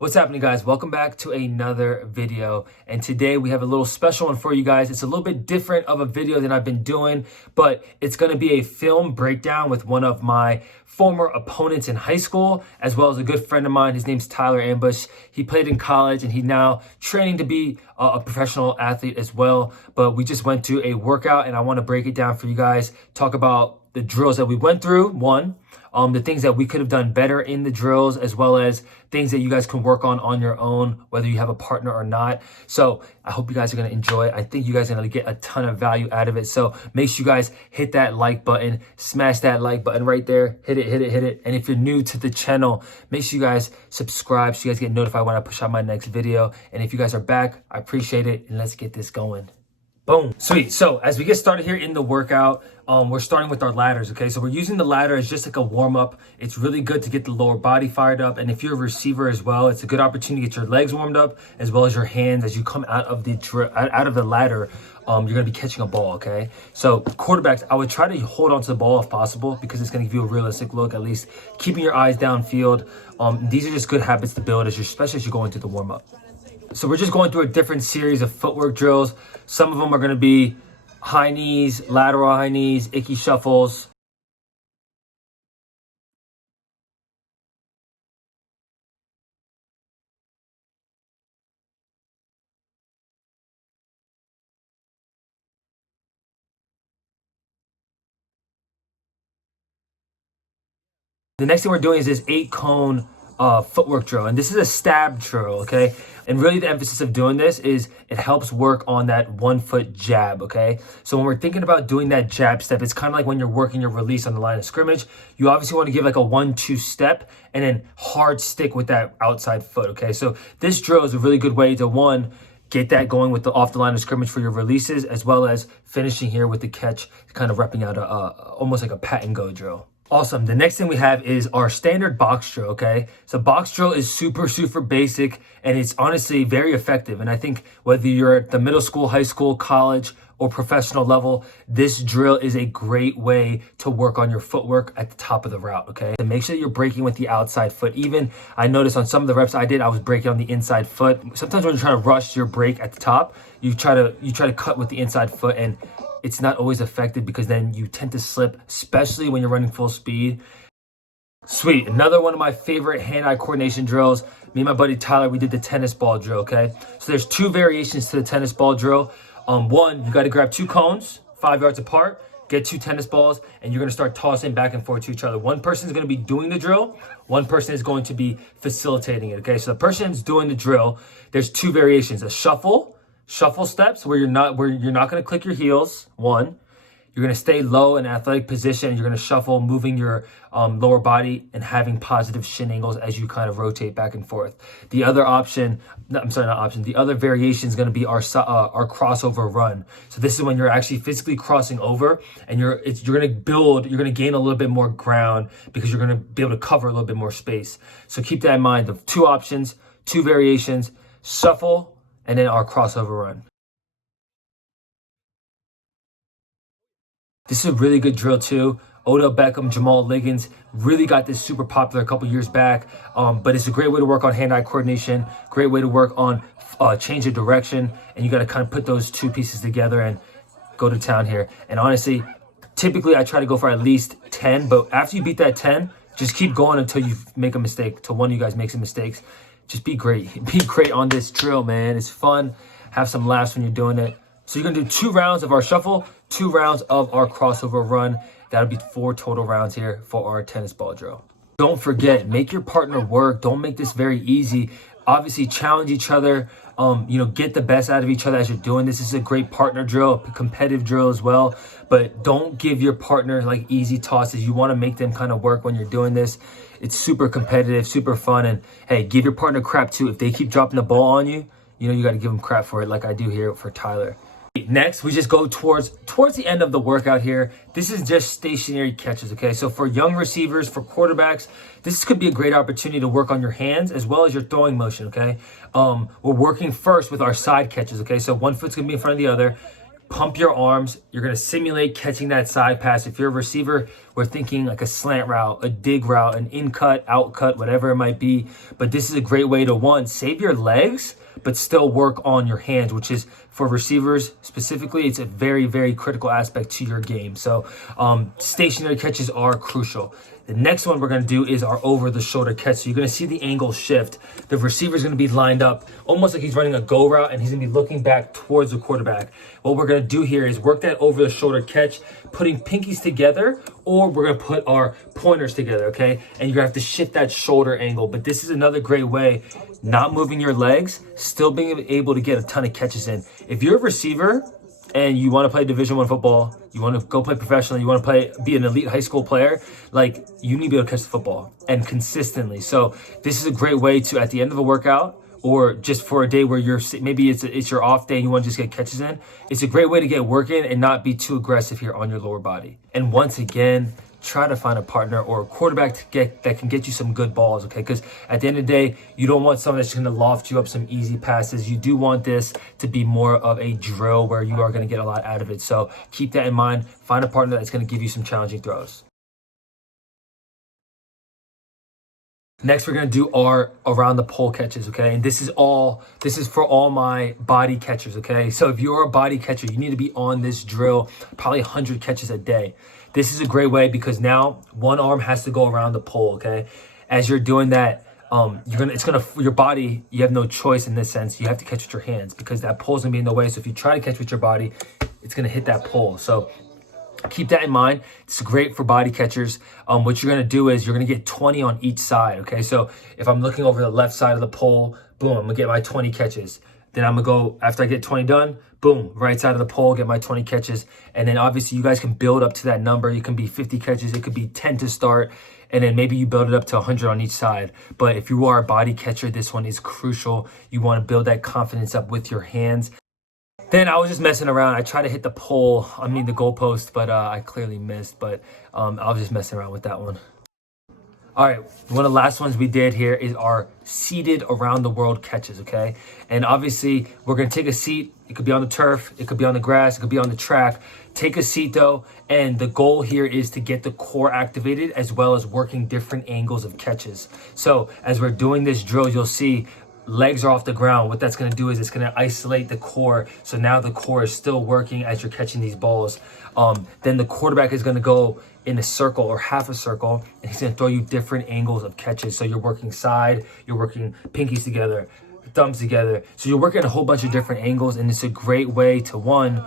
What's happening, guys? Welcome back to another video. And today we have a little special one for you guys. It's a little bit different of a video than I've been doing, but it's going to be a film breakdown with one of my former opponents in high school, as well as a good friend of mine. His name's Tyler Ambush. He played in college and he's now training to be a professional athlete as well. But we just went to a workout and I want to break it down for you guys, talk about the drills that we went through, the things that we could have done better in the drills, as well as things that you guys can work on your own, whether you have a partner or not. So I hope you guys are going to enjoy it. I think you guys are going to get a ton of value out of it. So make sure you guys hit that like button, smash that like button right there. Hit it. And if you're new to the channel, make sure you guys subscribe so you guys get notified when I push out my next video. And if you guys are back, I appreciate it. And let's get this going. Boom. Sweet. So as we get started here in the workout, we're starting with our ladders, okay? So we're using the ladder as just like a warm-up. It's really good to get the lower body fired up. And if you're a receiver as well, it's a good opportunity to get your legs warmed up as well as your hands as you come out of the ladder. You're going to be catching a ball, okay? So quarterbacks, I would try to hold on to the ball if possible because it's going to give you a realistic look, at least keeping your eyes downfield. These are just good habits to build, especially as you're going through the warm-up. So we're just going through a different series of footwork drills. Some of them are going to be high knees, lateral high knees, icky shuffles. The next thing we're doing is this 8-cone footwork drill. And this is a stab drill, okay? And really the emphasis of doing this is it helps work on that 1-foot jab, okay? So when we're thinking about doing that jab step, it's kind of like when you're working your release on the line of scrimmage. You obviously want to give like a 1-2 step and then hard stick with that outside foot, okay? So this drill is a really good way to, get that going with the off the line of scrimmage for your releases, as well as finishing here with the catch, kind of repping out almost like a pat and go drill. Awesome. The next thing we have is our standard box drill, okay? So box drill is super basic, and it's honestly very effective. And I think whether you're at the middle school, high school, college, or professional level, this drill is a great way to work on your footwork at the top of the route, okay? And make sure you're breaking with the outside foot. Even I noticed on some of the reps I did, I was breaking on the inside foot. Sometimes when you're trying to rush your break at the top, you try to cut with the inside foot, and it's not always effective because then you tend to slip, especially when you're running full speed. Sweet. Another one of my favorite hand-eye coordination drills. Me and my buddy Tyler, we did the tennis ball drill, okay? So there's 2 variations to the tennis ball drill. One, you got to grab 2 cones, 5 yards apart, get 2 tennis balls, and you're going to start tossing back and forth to each other. One person is going to be doing the drill. One person is going to be facilitating it, okay? So the person who's doing the drill, there's 2 variations. A shuffle steps where you're not going to click your heels. One, you're going to stay low in athletic position. You're going to shuffle, moving your lower body and having positive shin angles as you kind of rotate back and forth. The other the other variation is going to be our crossover run. So this is when you're actually physically crossing over, and you're going to gain a little bit more ground because you're going to be able to cover a little bit more space. So keep that in mind. The 2 options, 2 variations: shuffle, and then our crossover run. This is a really good drill too. Odell Beckham, Jamal Liggins really got this super popular a couple years back. But it's a great way to work on hand-eye coordination, great way to work on change of direction. And you got to kind of put those 2 pieces together and go to town here. And honestly, typically I try to go for at least 10. But after you beat that 10, just keep going until you make a mistake, till one of you guys makes some mistakes. Just be great. Be great on this drill, man. It's fun. Have some laughs when you're doing it. So you're going to do 2 rounds of our shuffle, 2 rounds of our crossover run. That'll be 4 total rounds here for our tennis ball drill. Don't forget, make your partner work. Don't make this very easy. Obviously, challenge each other. Get the best out of each other as you're doing this. This is a great partner drill, a competitive drill as well. But don't give your partner like easy tosses. You want to make them kind of work when you're doing this. It's super competitive, super fun. And hey, give your partner crap too. If they keep dropping the ball on you, you got to give them crap for it, like I do here for Tyler. Next, we just go towards the end of the workout here. This is just stationary catches, okay? So for young receivers, for quarterbacks, this could be a great opportunity to work on your hands as well as your throwing motion, okay? We're working first with our side catches, okay? So one foot's gonna be in front of the other. pump your arms. You're going to simulate catching that side pass. If you're a receiver, we're thinking like a slant route, a dig route, an in cut, out cut, whatever it might be. But this is a great way to, one, save your legs, but still work on your hands, which is, for receivers specifically, it's a very, very critical aspect to your game. So stationary catches are crucial. The next one we're going to do is our over-the-shoulder catch. So you're going to see the angle shift. The receiver's going to be lined up almost like he's running a go route, and he's going to be looking back towards the quarterback. What we're going to do here is work that over-the-shoulder catch, putting pinkies together, or we're going to put our pointers together, okay? And you're going to have to shift that shoulder angle. But this is another great way, not moving your legs, still being able to get a ton of catches in. If you're a receiver and you want to play Division I football, you want to go play professionally, you want to be an elite high school player, like, you need to be able to catch the football, and consistently. So this is a great way to, at the end of a workout, or just for a day where maybe it's your off day and you want to just get catches in, it's a great way to get work in and not be too aggressive here on your lower body. And once again, try to find a partner or a quarterback that can get you some good balls, okay? Because at the end of the day, you don't want someone that's going to loft you up some easy passes. You do want this to be more of a drill where you are going to get a lot out of it. So keep that in mind. Find a partner that's going to give you some challenging throws. Next, we're going to do our around the pole catches, okay? And this is for all my body catchers, okay? So if you're a body catcher, you need to be on this drill probably 100 catches a day. This is a great way because now one arm has to go around the pole, okay? As you're doing that, your body, you have no choice in this sense. You have to catch with your hands because that pole's gonna be in the way. So if you try to catch with your body, it's gonna hit that pole. So keep that in mind. It's great for body catchers. What you're gonna do is you're gonna get 20 on each side, okay? So if I'm looking over the left side of the pole, boom, I'm gonna get my 20 catches. Then I'm gonna go, after I get 20 done, boom, right side of the pole, get my 20 catches. And then obviously you guys can build up to that number. It can be 50 catches, it could be 10 to start, and then maybe you build it up to 100 on each side. But if you are a body catcher, this one is crucial. You wanna build that confidence up with your hands. Then I was just messing around. I tried to hit the goalpost, but I clearly missed. But I was just messing around with that one. All right, one of the last ones we did here is our seated around the world catches, okay? And obviously, we're gonna take a seat. It could be on the turf, it could be on the grass, it could be on the track. Take a seat though, and the goal here is to get the core activated as well as working different angles of catches. So as we're doing this drill, you'll see legs are off the ground. What that's going to do is it's going to isolate the core. So now the core is still working as you're catching these balls. Then the quarterback is going to go in a circle or half a circle, and he's going to throw you different angles of catches. So you're working side, you're working pinkies together, thumbs together. So you're working a whole bunch of different angles, and it's a great way to, one,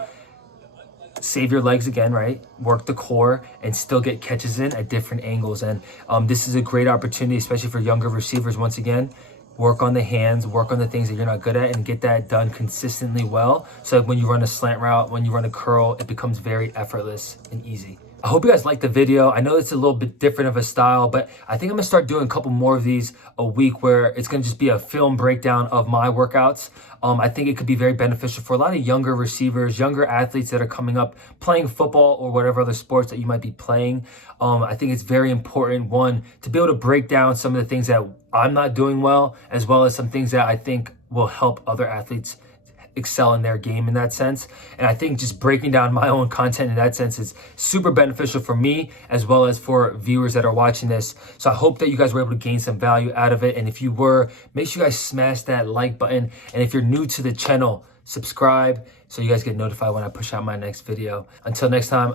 save your legs again, right? Work the core and still get catches in at different angles. And this is a great opportunity, especially for younger receivers. Once again, work on the hands, work on the things that you're not good at, and get that done consistently well. So when you run a slant route, when you run a curl, it becomes very effortless and easy. I hope you guys liked the video. I know it's a little bit different of a style, but I think I'm gonna start doing a couple more of these a week where it's gonna just be a film breakdown of my workouts. I think it could be very beneficial for a lot of younger receivers, younger athletes that are coming up playing football or whatever other sports that you might be playing. I think it's very important, one, to be able to break down some of the things that I'm not doing well, as well as some things that I think will help other athletes excel in their game in that sense. And I think just breaking down my own content in that sense is super beneficial for me as well as for viewers that are watching this. So I hope that you guys were able to gain some value out of it. And if you were, make sure you guys smash that like button. And if you're new to the channel, subscribe so you guys get notified when I push out my next video. Until next time.